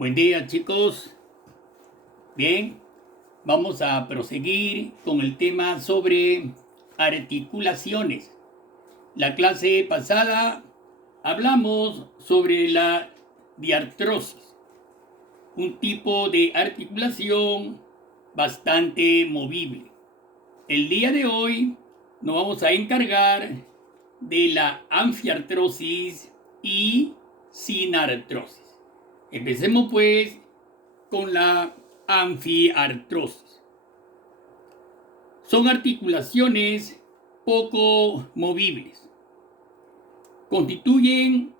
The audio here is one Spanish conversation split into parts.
Buen día, chicos. Bien, vamos a proseguir con el tema sobre articulaciones. La clase pasada hablamos sobre la diartrosis, un tipo de articulación bastante movible. El día de hoy nos vamos a encargar de la anfiartrosis y sinartrosis. Empecemos pues con la anfiartrosis. Son articulaciones poco movibles. Constituyen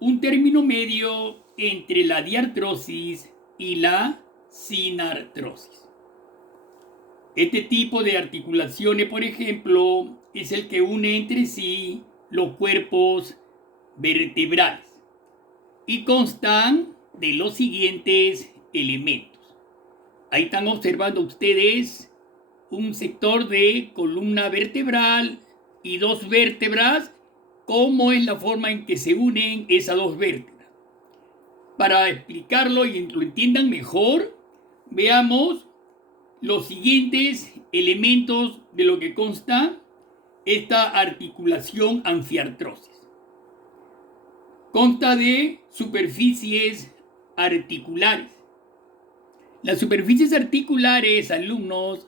un término medio entre la diartrosis y la sinartrosis. Este tipo de articulaciones, por ejemplo, es el que une entre sí los cuerpos vertebrales y constan de los siguientes elementos. Ahí están observando ustedes un sector de columna vertebral y dos vértebras. ¿Cómo es la forma en que se unen esas dos vértebras? Para explicarlo y lo entiendan mejor, veamos los siguientes elementos de lo que consta esta articulación anfiartrosis. Consta de superficies articulares. Las superficies articulares, alumnos,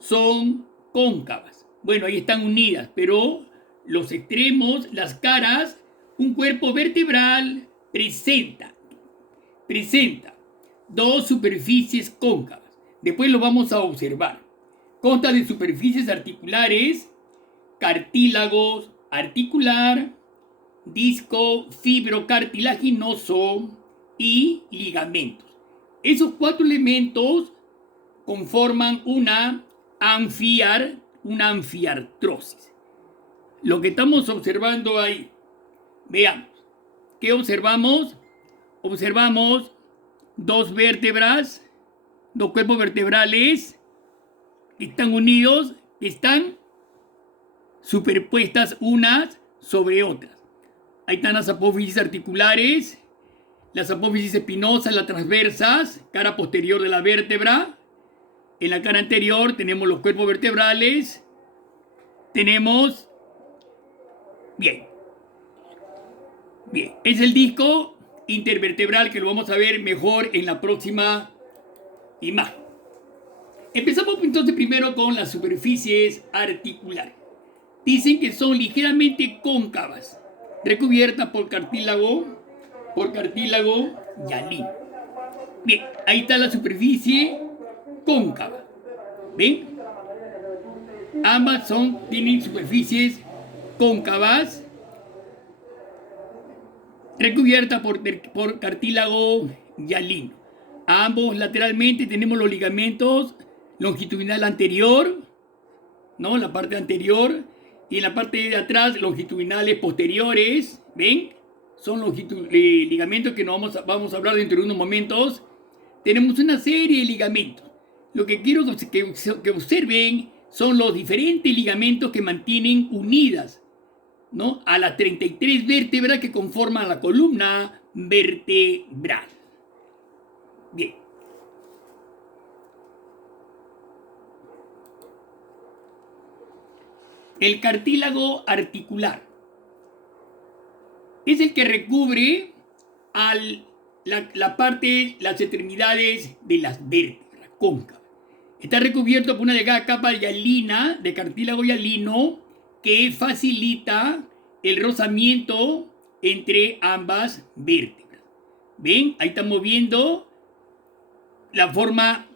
son cóncavas. Bueno, ahí están unidas, pero los extremos, las caras, un cuerpo vertebral presenta dos superficies cóncavas. Después lo vamos a observar. Consta de superficies articulares, cartílagos articular, disco fibrocartilaginoso y ligamentos. Esos cuatro elementos conforman una anfiartrosis. Lo que estamos observando ahí, veamos. ¿Qué observamos? Observamos dos vértebras, dos cuerpos vertebrales que están unidos, que están superpuestas unas sobre otras. Ahí están las apófisis articulares, las apófisis espinosas, las transversas, cara posterior de la vértebra. En la cara anterior tenemos los cuerpos vertebrales. Tenemos... Bien. Es el disco intervertebral que lo vamos a ver mejor en la próxima imagen. Empezamos entonces primero con las superficies articulares. Dicen que son ligeramente cóncavas, recubiertas por cartílago hialino. Bien, ahí está la superficie cóncava. ¿Ven? Ambas tienen superficies cóncavas recubiertas por cartílago hialino. A ambos lateralmente tenemos los ligamentos longitudinal anterior, ¿no? La parte anterior, y en la parte de atrás longitudinales posteriores. ¿Ven? Son ligamentos que vamos a hablar dentro de unos momentos. Tenemos una serie de ligamentos. Lo que quiero que observen son los diferentes ligamentos que mantienen unidas, ¿no?, a las 33 vértebras que conforman la columna vertebral. Bien. El cartílago articular es el que recubre las extremidades de las vértebras cóncavas. Está recubierto por una delgada capa de hialina, de cartílago hialino, que facilita el rozamiento entre ambas vértebras. ¿Ven? Ahí estamos viendo la forma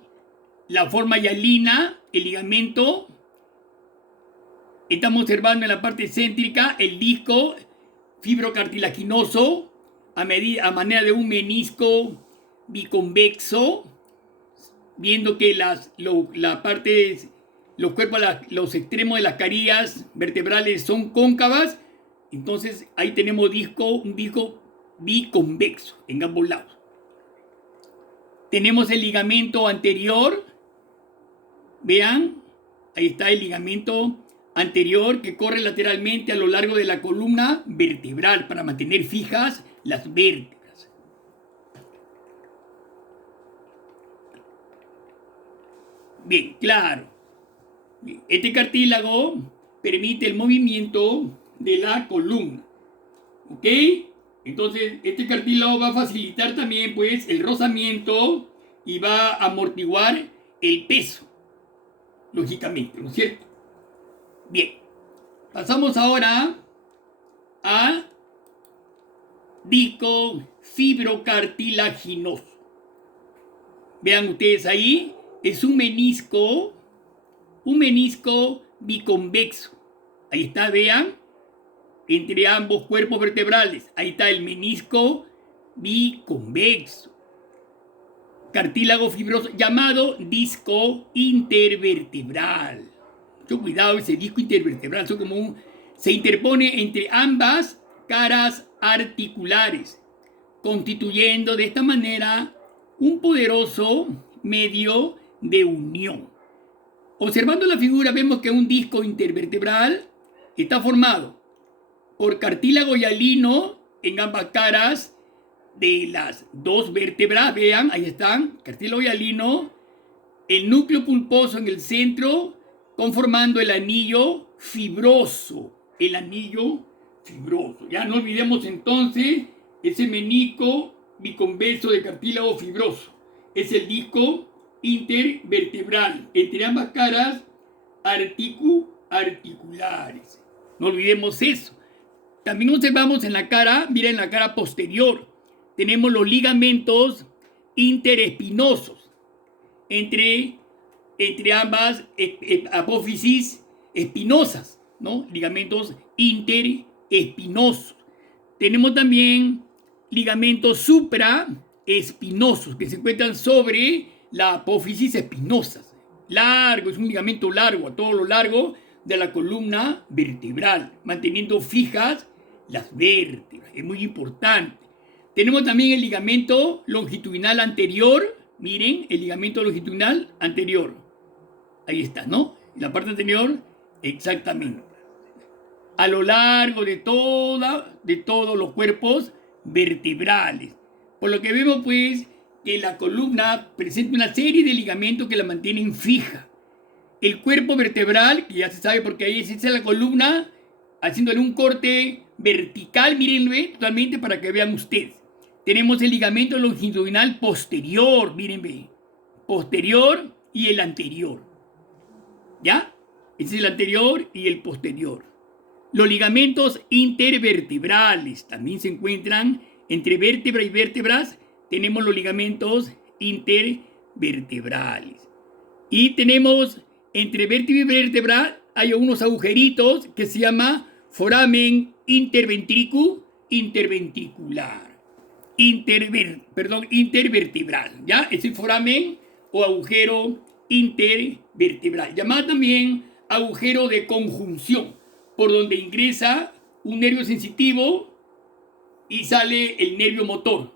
hialina, el ligamento. Estamos observando en la parte céntrica el disco fibrocartilaginoso a manera de un menisco biconvexo, viendo que los extremos de las carillas vertebrales son cóncavas. Entonces ahí tenemos un disco biconvexo en ambos lados. Tenemos el ligamento anterior. Vean, ahí está el ligamento anterior que corre lateralmente a lo largo de la columna vertebral para mantener fijas las vértebras. Bien, claro. Bien, este cartílago permite el movimiento de la columna. ¿Ok? Entonces, este cartílago va a facilitar también, pues, el rozamiento y va a amortiguar el peso, lógicamente, ¿no es cierto? Bien, pasamos ahora a disco fibrocartilaginoso. Vean ustedes ahí, es un menisco biconvexo. Ahí está, vean, entre ambos cuerpos vertebrales. Ahí está el menisco biconvexo. Cartílago fibroso llamado disco intervertebral. Mucho cuidado, ese disco intervertebral se interpone entre ambas caras articulares, constituyendo de esta manera un poderoso medio de unión. Observando la figura vemos que un disco intervertebral está formado por cartílago hialino en ambas caras de las dos vértebras. Vean, ahí están, cartílago hialino, el núcleo pulposo en el centro, conformando el anillo fibroso. El anillo fibroso. Ya no olvidemos entonces ese menisco biconvexo de cartílago fibroso. Es el disco intervertebral entre ambas caras articulares. No olvidemos eso. También observamos en la cara, miren la cara posterior, tenemos los ligamentos interespinosos entre ambas apófisis espinosas, ¿no? Ligamentos interespinosos. Tenemos también ligamentos supraespinosos que se encuentran sobre la apófisis espinosa. Largo, es un ligamento largo, a todo lo largo de la columna vertebral, manteniendo fijas las vértebras. Es muy importante. Tenemos también el ligamento longitudinal anterior. Miren, el ligamento longitudinal anterior. Ahí está, ¿no? En la parte anterior, exactamente. A lo largo de todos los cuerpos vertebrales. Por lo que vemos, pues, que la columna presenta una serie de ligamentos que la mantienen fija. El cuerpo vertebral, que ya se sabe porque ahí existe la columna, haciéndole un corte vertical, mírenlo totalmente para que vean ustedes. Tenemos el ligamento longitudinal posterior, mírenme, posterior y el anterior. ¿Ya? Ese es el anterior y el posterior. Los ligamentos intervertebrales también se encuentran entre vértebra y vértebras. Tenemos los ligamentos intervertebrales. Y tenemos entre vértebra y vértebra hay unos agujeritos que se llama foramen interventricular. Intervertebral. ¿Ya? Es el foramen o agujero intervertebral. Llamado también agujero de conjunción, por donde ingresa un nervio sensitivo y sale el nervio motor.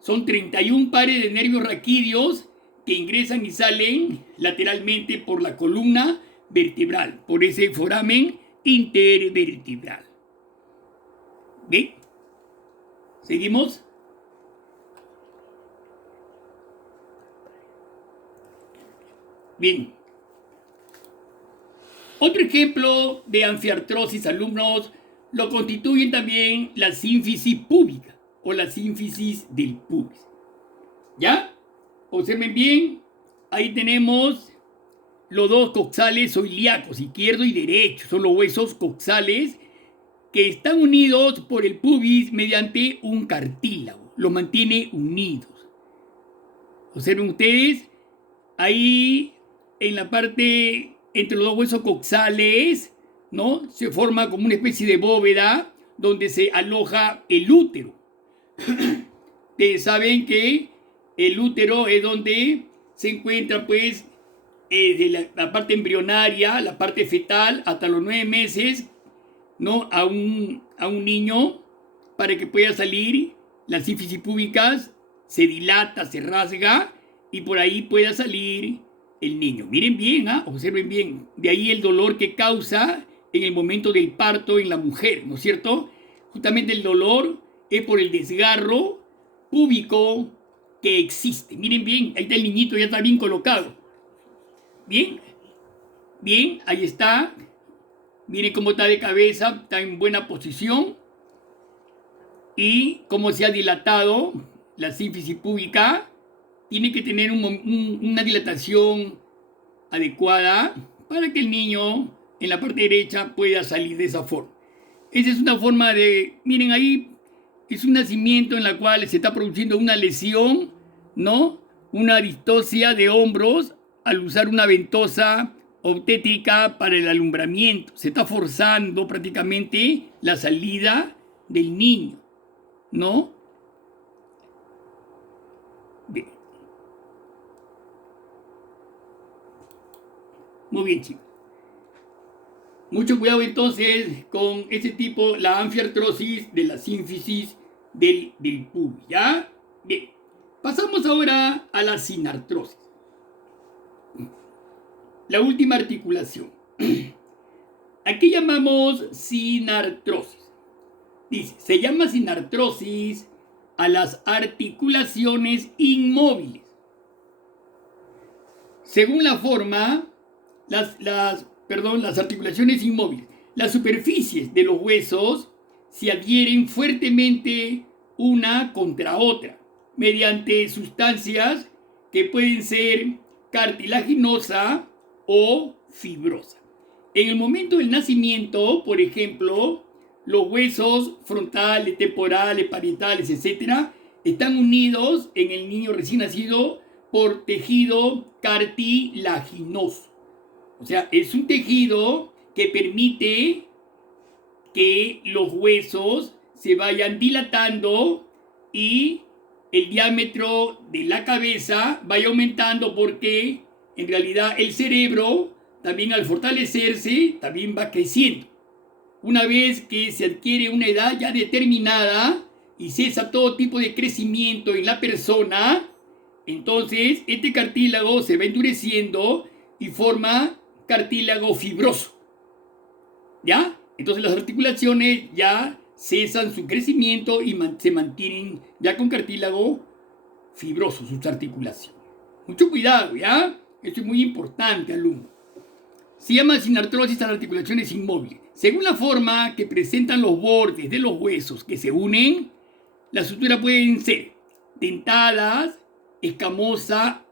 Son 31 pares de nervios raquídeos que ingresan y salen lateralmente por la columna vertebral, por ese foramen intervertebral. ¿Bien? ¿Seguimos? Bien. Otro ejemplo de anfiartrosis, alumnos, lo constituyen también la sínfisis púbica o la sínfisis del pubis. ¿Ya? Observen bien, ahí tenemos los dos coxales o ilíacos, izquierdo y derecho. Son los huesos coxales que están unidos por el pubis mediante un cartílago. Los mantiene unidos. Observen ustedes, ahí en la parte entre los dos huesos coxales, ¿no? Se forma como una especie de bóveda donde se aloja el útero. Ustedes saben que el útero es donde se encuentra, pues, de la parte embrionaria, la parte fetal, hasta los 9 meses, ¿no? A un niño, para que pueda salir, las sínfisis púbicas se dilata, se rasga, y por ahí pueda salir el niño. Miren bien, observen bien. De ahí el dolor que causa en el momento del parto en la mujer, ¿no es cierto? Justamente el dolor es por el desgarro púbico que existe. Miren bien, ahí está el niñito, ya está bien colocado. Bien, bien, ahí está. Miren cómo está de cabeza, está en buena posición. Y cómo se ha dilatado la sínfisis púbica. Tiene que tener una dilatación adecuada para que el niño en la parte derecha pueda salir de esa forma. Esa es una forma de, miren ahí, es un nacimiento en la cual se está produciendo una lesión, ¿no? Una distosia de hombros al usar una ventosa obstétrica para el alumbramiento. Se está forzando prácticamente la salida del niño, ¿no? Bien. Muy bien, chicos. Mucho cuidado entonces con este tipo, la anfiartrosis de la sínfisis del pubis, ¿ya? Bien, pasamos ahora a la sinartrosis. La última articulación. ¿A qué llamamos sinartrosis? Dice, se llama sinartrosis a las articulaciones inmóviles. Según la forma, las articulaciones inmóviles, las superficies de los huesos se adhieren fuertemente una contra otra mediante sustancias que pueden ser cartilaginosa o fibrosa. En el momento del nacimiento, por ejemplo, los huesos frontales, temporales, parietales, etc., están unidos en el niño recién nacido por tejido cartilaginoso. O sea, es un tejido que permite que los huesos se vayan dilatando y el diámetro de la cabeza vaya aumentando porque en realidad el cerebro también al fortalecerse también va creciendo. Una vez que se adquiere una edad ya determinada y cesa todo tipo de crecimiento en la persona, entonces este cartílago se va endureciendo y forma cartílago fibroso. ¿Ya? Entonces las articulaciones ya cesan su crecimiento y se mantienen ya con cartílago fibroso sus articulaciones. Mucho cuidado, ¿ya? Esto es muy importante, alumno. Se llama sinartrosis a las articulaciones inmóviles. Según la forma que presentan los bordes de los huesos que se unen, las suturas pueden ser dentadas, escamosa,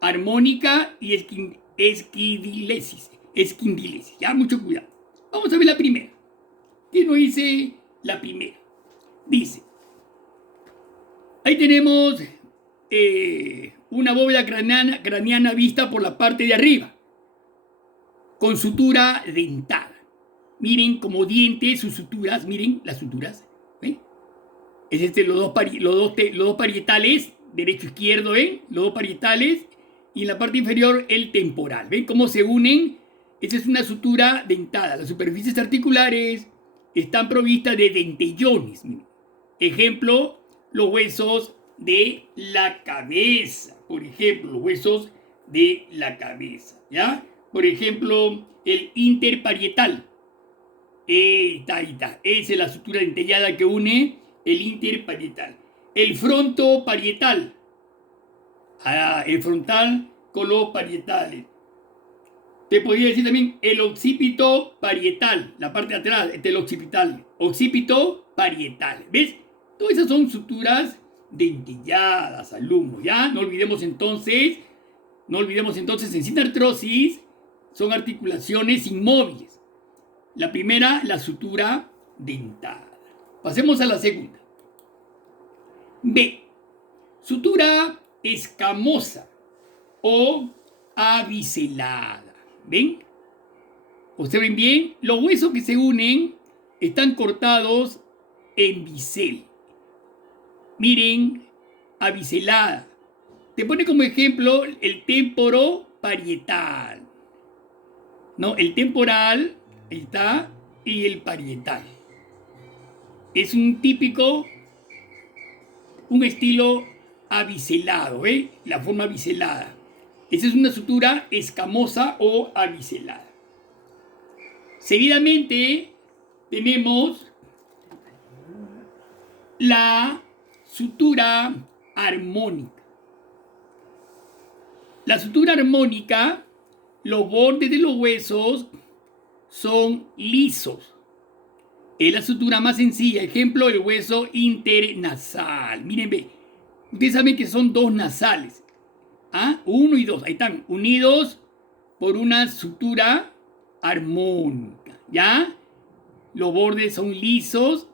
armónica y esquindilesis. Ya, mucho cuidado. Vamos a ver la primera. ¿Qué nos dice la primera? Dice, ahí tenemos una bóveda craneana vista por la parte de arriba, con sutura dentada. Miren como dientes sus suturas, miren las suturas. ¿Ven? Es los dos parietales, derecho e izquierdo, ¿ven? Los dos parietales y en la parte inferior el temporal. ¿Ven cómo se unen? Esa es una sutura dentada. Las superficies articulares están provistas de dentellones. Miren. Ejemplo, los huesos de la cabeza. Por ejemplo, los huesos de la cabeza. ¿Ya? Por ejemplo, el interparietal. Ahí está. Esa es la sutura dentellada que une el interparietal. El frontoparietal. El frontal con los parietales. Te podría decir también el occipito parietal, la parte de atrás del occipital. Occipito parietal. ¿Ves? Todas esas son suturas dentelladas, alumnos. ¿Ya? No olvidemos entonces en sinartrosis son articulaciones inmóviles. La primera, la sutura dentada. Pasemos a la segunda. B. Sutura escamosa o abiselada. ¿Ven? Observen bien, los huesos que se unen están cortados en bisel. Miren, abiselada. Te pone como ejemplo el temporoparietal. ¿No? El temporal está y el parietal. Es un estilo abiselado, ¿eh? La forma abiselada. Esa es una sutura escamosa o abiselada. Seguidamente tenemos la sutura armónica. La sutura armónica los bordes de los huesos son lisos. Es la sutura más sencilla. Ejemplo, el hueso internasal. Miren, ve. Ustedes saben que son dos nasales. ¿Ah? 1 y 2. Ahí están. Unidos por una sutura armónica. ¿Ya? Los bordes son lisos,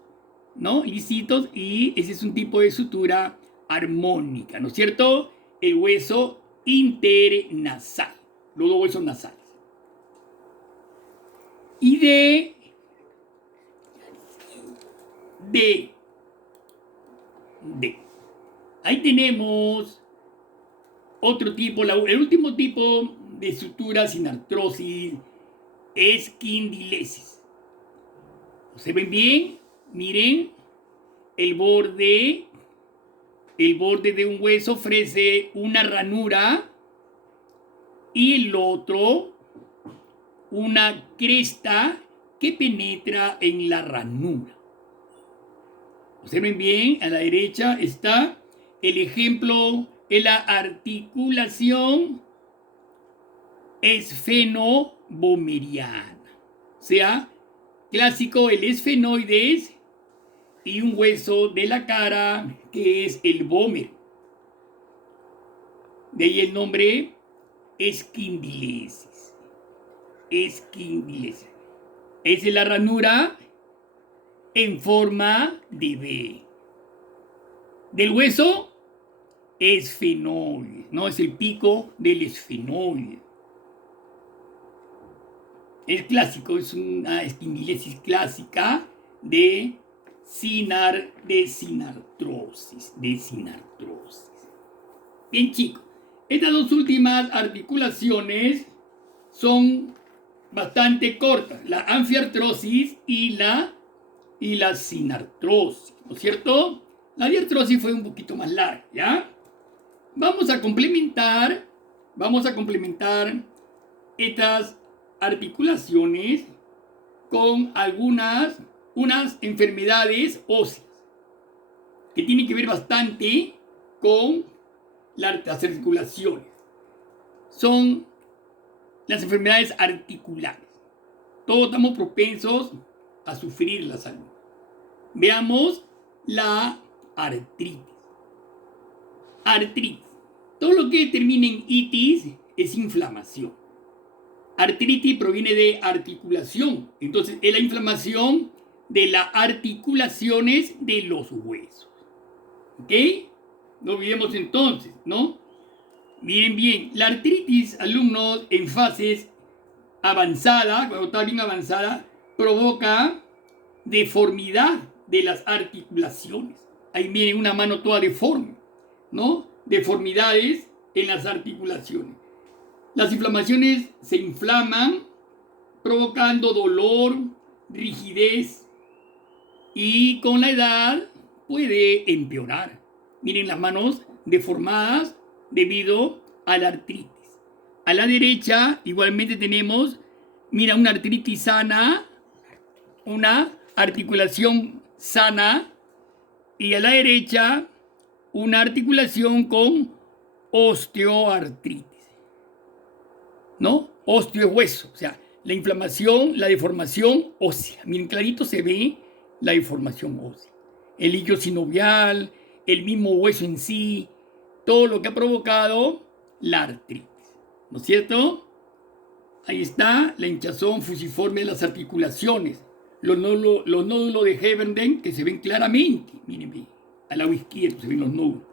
¿no? Lisitos. Y ese es un tipo de sutura armónica, ¿no es cierto? El hueso internasal. Los dos huesos nasales. Y de ahí tenemos otro tipo, el último tipo de sutura sin artrosis es quindilesis. ¿Se ven bien? Miren, el borde de un hueso ofrece una ranura y el otro una cresta que penetra en la ranura. Observen bien, a la derecha está el ejemplo de la articulación esfenobomeriana. O sea, clásico, el esfenoides y un hueso de la cara que es el vómero. De ahí el nombre esquindilesis. Esquindilesis. Esa es la ranura en forma de V. Del hueso, esfenoide, ¿no? Es el pico del esfenoide. Es clásico, es una esquindilesis clásica de sinartrosis. Bien, chicos, estas dos últimas articulaciones son bastante cortas, la anfiartrosis y la sinartrosis, ¿no es cierto? La diartrosis fue un poquito más larga, ¿ya? Vamos a complementar estas articulaciones con unas enfermedades óseas que tienen que ver bastante con las articulaciones. Son las enfermedades articulares. Todos estamos propensos a sufrir la salud. Veamos la artritis. Artritis. Todo lo que termina en itis es inflamación. Artritis proviene de articulación. Entonces, es la inflamación de las articulaciones de los huesos. ¿Ok? No olvidemos entonces, ¿no? Miren bien, la artritis, alumnos, en fases avanzadas, cuando está bien avanzada, provoca deformidad de las articulaciones. Ahí viene una mano toda deforme, ¿no? Deformidades en las articulaciones. Las inflamaciones se inflaman provocando dolor, rigidez y con la edad puede empeorar. Miren las manos deformadas debido a la artritis. A la derecha igualmente tenemos, mira, una artritis sana, una articulación sana, y a la derecha una articulación con osteoartritis, ¿no? Osteo es hueso, o sea, la inflamación, la deformación ósea. Miren, clarito se ve la deformación ósea. El líquido sinovial, el mismo hueso en sí, todo lo que ha provocado la artritis, ¿no es cierto? Ahí está la hinchazón fusiforme de las articulaciones, los nódulos de Hebenden que se ven claramente, miren bien, al lado izquierdo se ven los nódulos.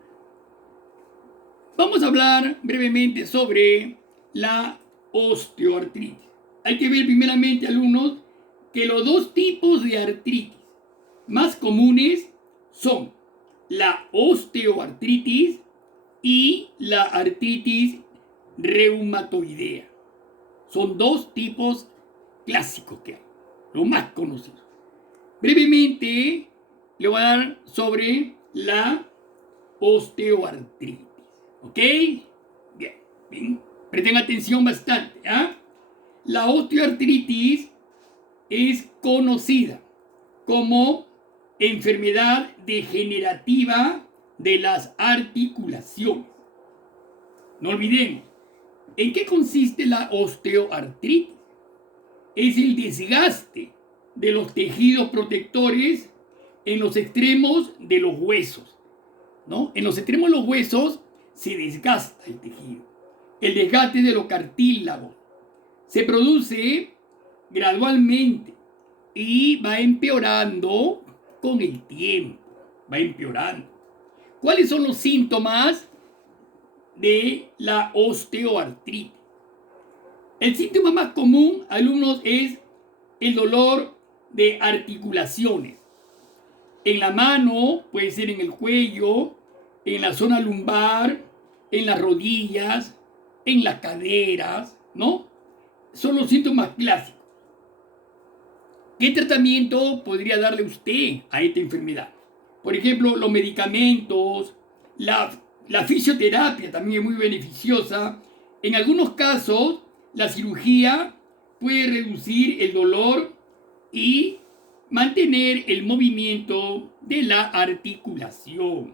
Vamos a hablar brevemente sobre la osteoartritis. Hay que ver primeramente, alumnos, que los dos tipos de artritis más comunes son la osteoartritis y la artritis reumatoidea. Son dos tipos clásicos que hay, los más conocidos. Brevemente le voy a dar sobre la osteoartritis. ¿Ok? Bien, bien. Presten atención bastante. ¿Ah? La osteoartritis es conocida como enfermedad degenerativa de las articulaciones. No olvidemos, ¿En qué consiste la osteoartritis? Es el desgaste de los tejidos protectores en los extremos de los huesos, ¿no? En los extremos de los huesos se desgasta el tejido. El desgaste de los cartílagos se produce gradualmente y va empeorando con el tiempo. Va empeorando. ¿Cuáles son los síntomas de la osteoartritis? El síntoma más común, alumnos, es el dolor de articulaciones. En la mano, puede ser en el cuello, en la zona lumbar, en las rodillas, en las caderas, ¿no? Son los síntomas clásicos. ¿Qué tratamiento podría darle usted a esta enfermedad? Por ejemplo, los medicamentos, la fisioterapia también es muy beneficiosa. En algunos casos, la cirugía puede reducir el dolor y mantener el movimiento de la articulación.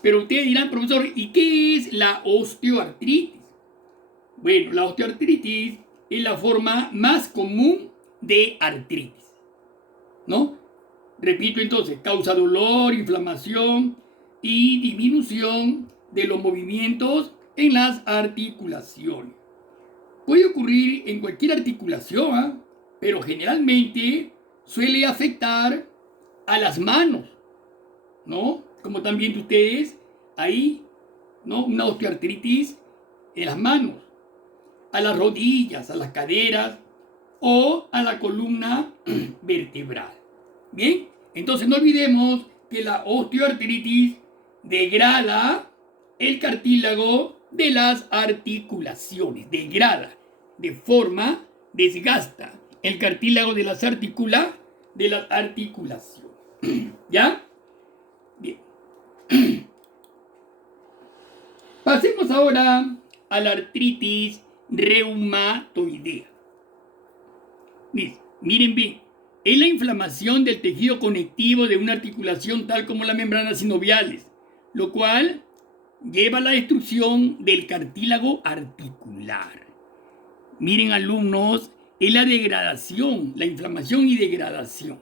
Pero ustedes dirán, profesor, ¿y qué es la osteoartritis? Bueno, la osteoartritis es la forma más común de artritis, ¿no? Repito entonces, causa dolor, inflamación y disminución de los movimientos en las articulaciones. Puede ocurrir en cualquier articulación, ¿eh? Pero generalmente suele afectar a las manos, ¿no? Como también ustedes ahí, ¿no? Una osteoartritis en las manos, a las rodillas, a las caderas o a la columna vertebral. Bien, entonces no olvidemos que la osteoartritis degrada el cartílago de las articulaciones, desgasta el cartílago de las articulaciones. ¿Ya? Bien. Pasemos ahora a la artritis reumatoidea. Miren bien, es la inflamación del tejido conectivo de una articulación tal como las membranas sinoviales, lo cual lleva a la destrucción del cartílago articular. Miren, alumnos, es la degradación, la inflamación y degradación.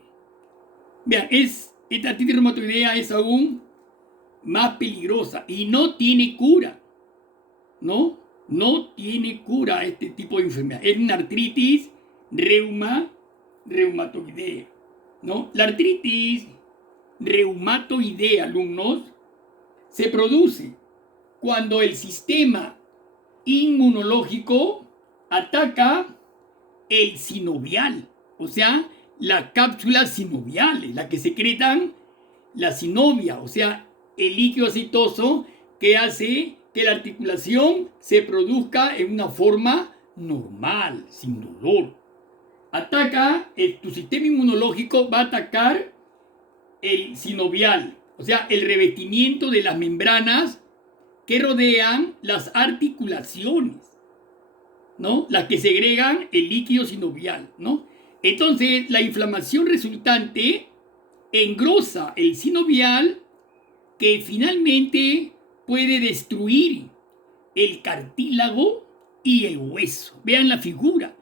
Vean, esta artritis reumatoidea es aún más peligrosa y no tiene cura, ¿no? No tiene cura este tipo de enfermedad. Es una artritis reumatoidea, ¿no? La artritis reumatoidea, alumnos, se produce cuando el sistema inmunológico ataca el sinovial, o sea, la cápsula sinovial, la que secretan la sinovia, o sea, el líquido aceitoso que hace que la articulación se produzca en una forma normal, sin dolor. Ataca, tu sistema inmunológico va a atacar el sinovial, o sea, el revestimiento de las membranas que rodean las articulaciones, ¿no? Las que segregan el líquido sinovial, ¿no? Entonces, la inflamación resultante engrosa el sinovial, que finalmente puede destruir el cartílago y el hueso. Vean la figura,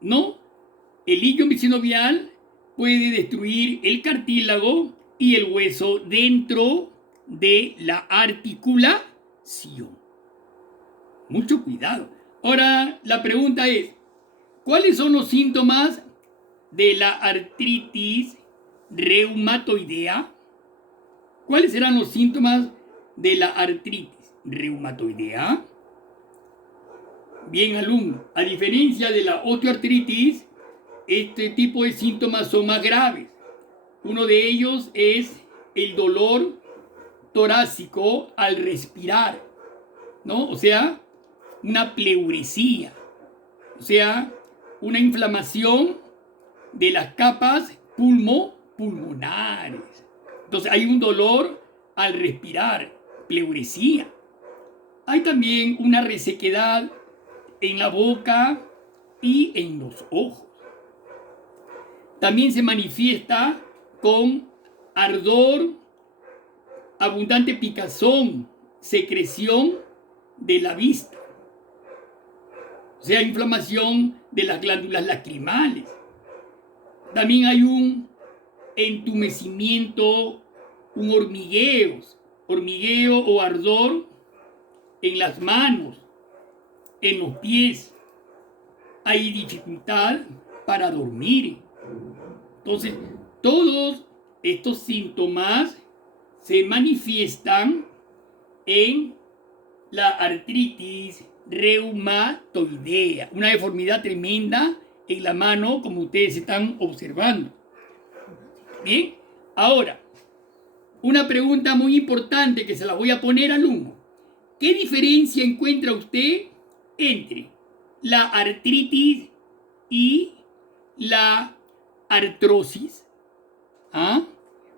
¿no? El líquido sinovial puede destruir el cartílago y el hueso dentro de la articulación. Mucho cuidado. Ahora, la pregunta es, ¿cuáles son los síntomas de la artritis reumatoidea? ¿Cuáles serán los síntomas de la artritis reumatoidea? Bien, alumno, a diferencia de la osteoartritis, este tipo de síntomas son más graves. Uno de ellos es el dolor torácico al respirar, ¿no? O sea, una pleuresía, o sea, una inflamación de las capas pulmonares. Entonces hay un dolor al respirar, pleuresía. Hay también una resequedad en la boca y en los ojos. También se manifiesta con ardor, abundante picazón, secreción de la vista. o sea, inflamación de las glándulas lacrimales. También hay un entumecimiento, un hormigueo o ardor en las manos, en los pies. Hay dificultad para dormir. Entonces, todos estos síntomas se manifiestan en la artritis reumatoidea, una deformidad tremenda en la mano, como ustedes están observando. Bien, ahora, una pregunta muy importante que se la voy a poner, alumno. ¿Qué diferencia encuentra usted entre la artritis y la artrosis? ¿Ah?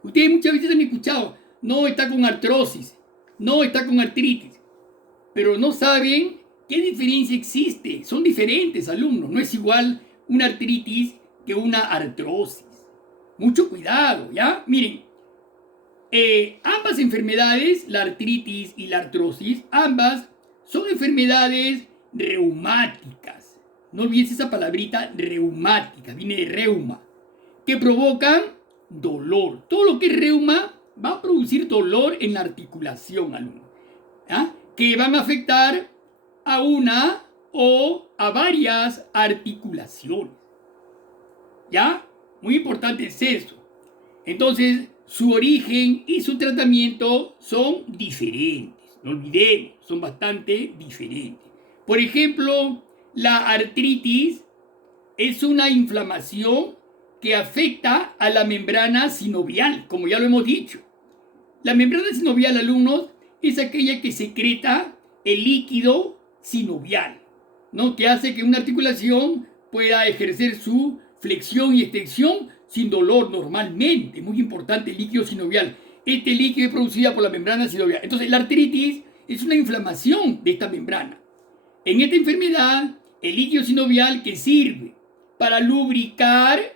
Ustedes muchas veces han escuchado, no está con artrosis, no está con artritis, pero no saben qué diferencia existe. Son diferentes, alumnos. No es igual una artritis que una artrosis. Mucho cuidado, ¿ya? Miren, ambas enfermedades, la artritis y la artrosis, ambas son enfermedades reumáticas. No olvides esa palabrita reumática, viene de reuma, que provocan dolor. Todo lo que es reuma va a producir dolor en la articulación, alumno, ¿ya? Que van a afectar a una o a varias articulaciones. ¿Ya? Muy importante es eso. Entonces, su origen y su tratamiento son diferentes. No olvidemos, son bastante diferentes. Por ejemplo, la artritis es una inflamación que afecta a la membrana sinovial, como ya lo hemos dicho. La membrana sinovial, alumnos, es aquella que secreta el líquido sinovial, ¿no? Que hace que una articulación pueda ejercer su flexión y extensión sin dolor normalmente. Muy importante el líquido sinovial. Este líquido es producido por la membrana sinovial. Entonces, la artritis es una inflamación de esta membrana. En esta enfermedad, el líquido sinovial que sirve para lubricar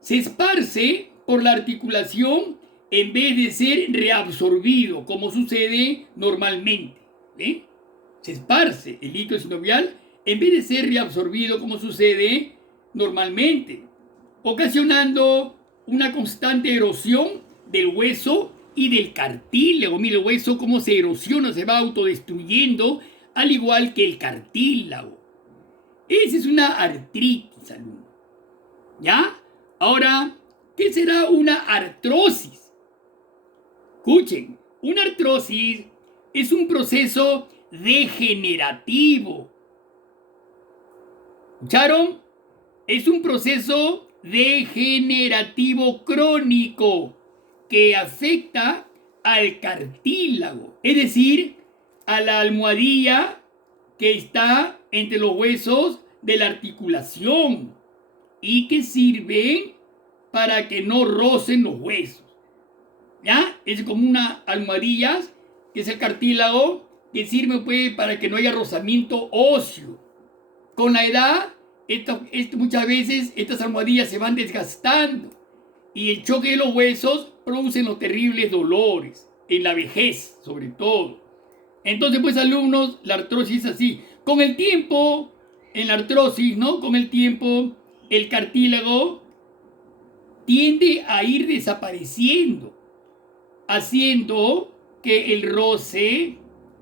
se esparce por la articulación en vez de ser reabsorbido, como sucede normalmente. ¿Ve? Se esparce el líquido sinovial en vez de ser reabsorbido, como sucede normalmente, ocasionando una constante erosión del hueso y del cartílago. Mira el hueso cómo se erosiona, se va autodestruyendo, al igual que el cartílago. Esa es una artritis, alumno. ¿Ya? Ahora, ¿qué será una artrosis? Escuchen, una artrosis es un proceso degenerativo. ¿Escucharon? Es un proceso degenerativo crónico que afecta al cartílago, es decir, a la almohadilla que está entre los huesos de la articulación y que sirve para que no rocen los huesos. ¿Ya? Es como una almohadilla, que es el cartílago, que sirve pues para que no haya rozamiento óseo. Con la edad, muchas veces estas almohadillas se van desgastando y el choque de los huesos produce los terribles dolores, en la vejez sobre todo. Entonces, pues, alumnos, la artrosis es así. Con el tiempo, en la artrosis, ¿no? Con el tiempo, el cartílago tiende a ir desapareciendo, haciendo que el roce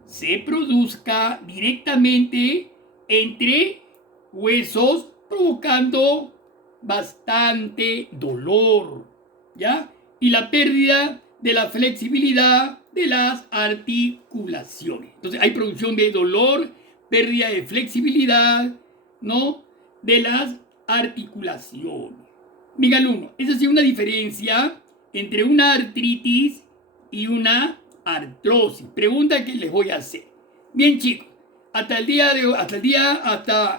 se produzca directamente entre huesos, provocando bastante dolor, ¿ya? Y la pérdida de la flexibilidad de las articulaciones. Entonces hay producción de dolor, pérdida de flexibilidad, ¿no? De las articulaciones. Bien, alumno, esa es una diferencia entre una artritis y una artrosis. Pregunta que les voy a hacer. Bien, chicos, hasta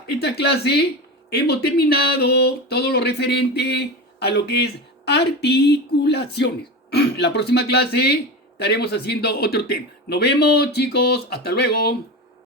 esta clase hemos terminado todo lo referente a lo que es articulaciones. La próxima clase estaremos haciendo otro tema. Nos vemos, chicos. Hasta luego.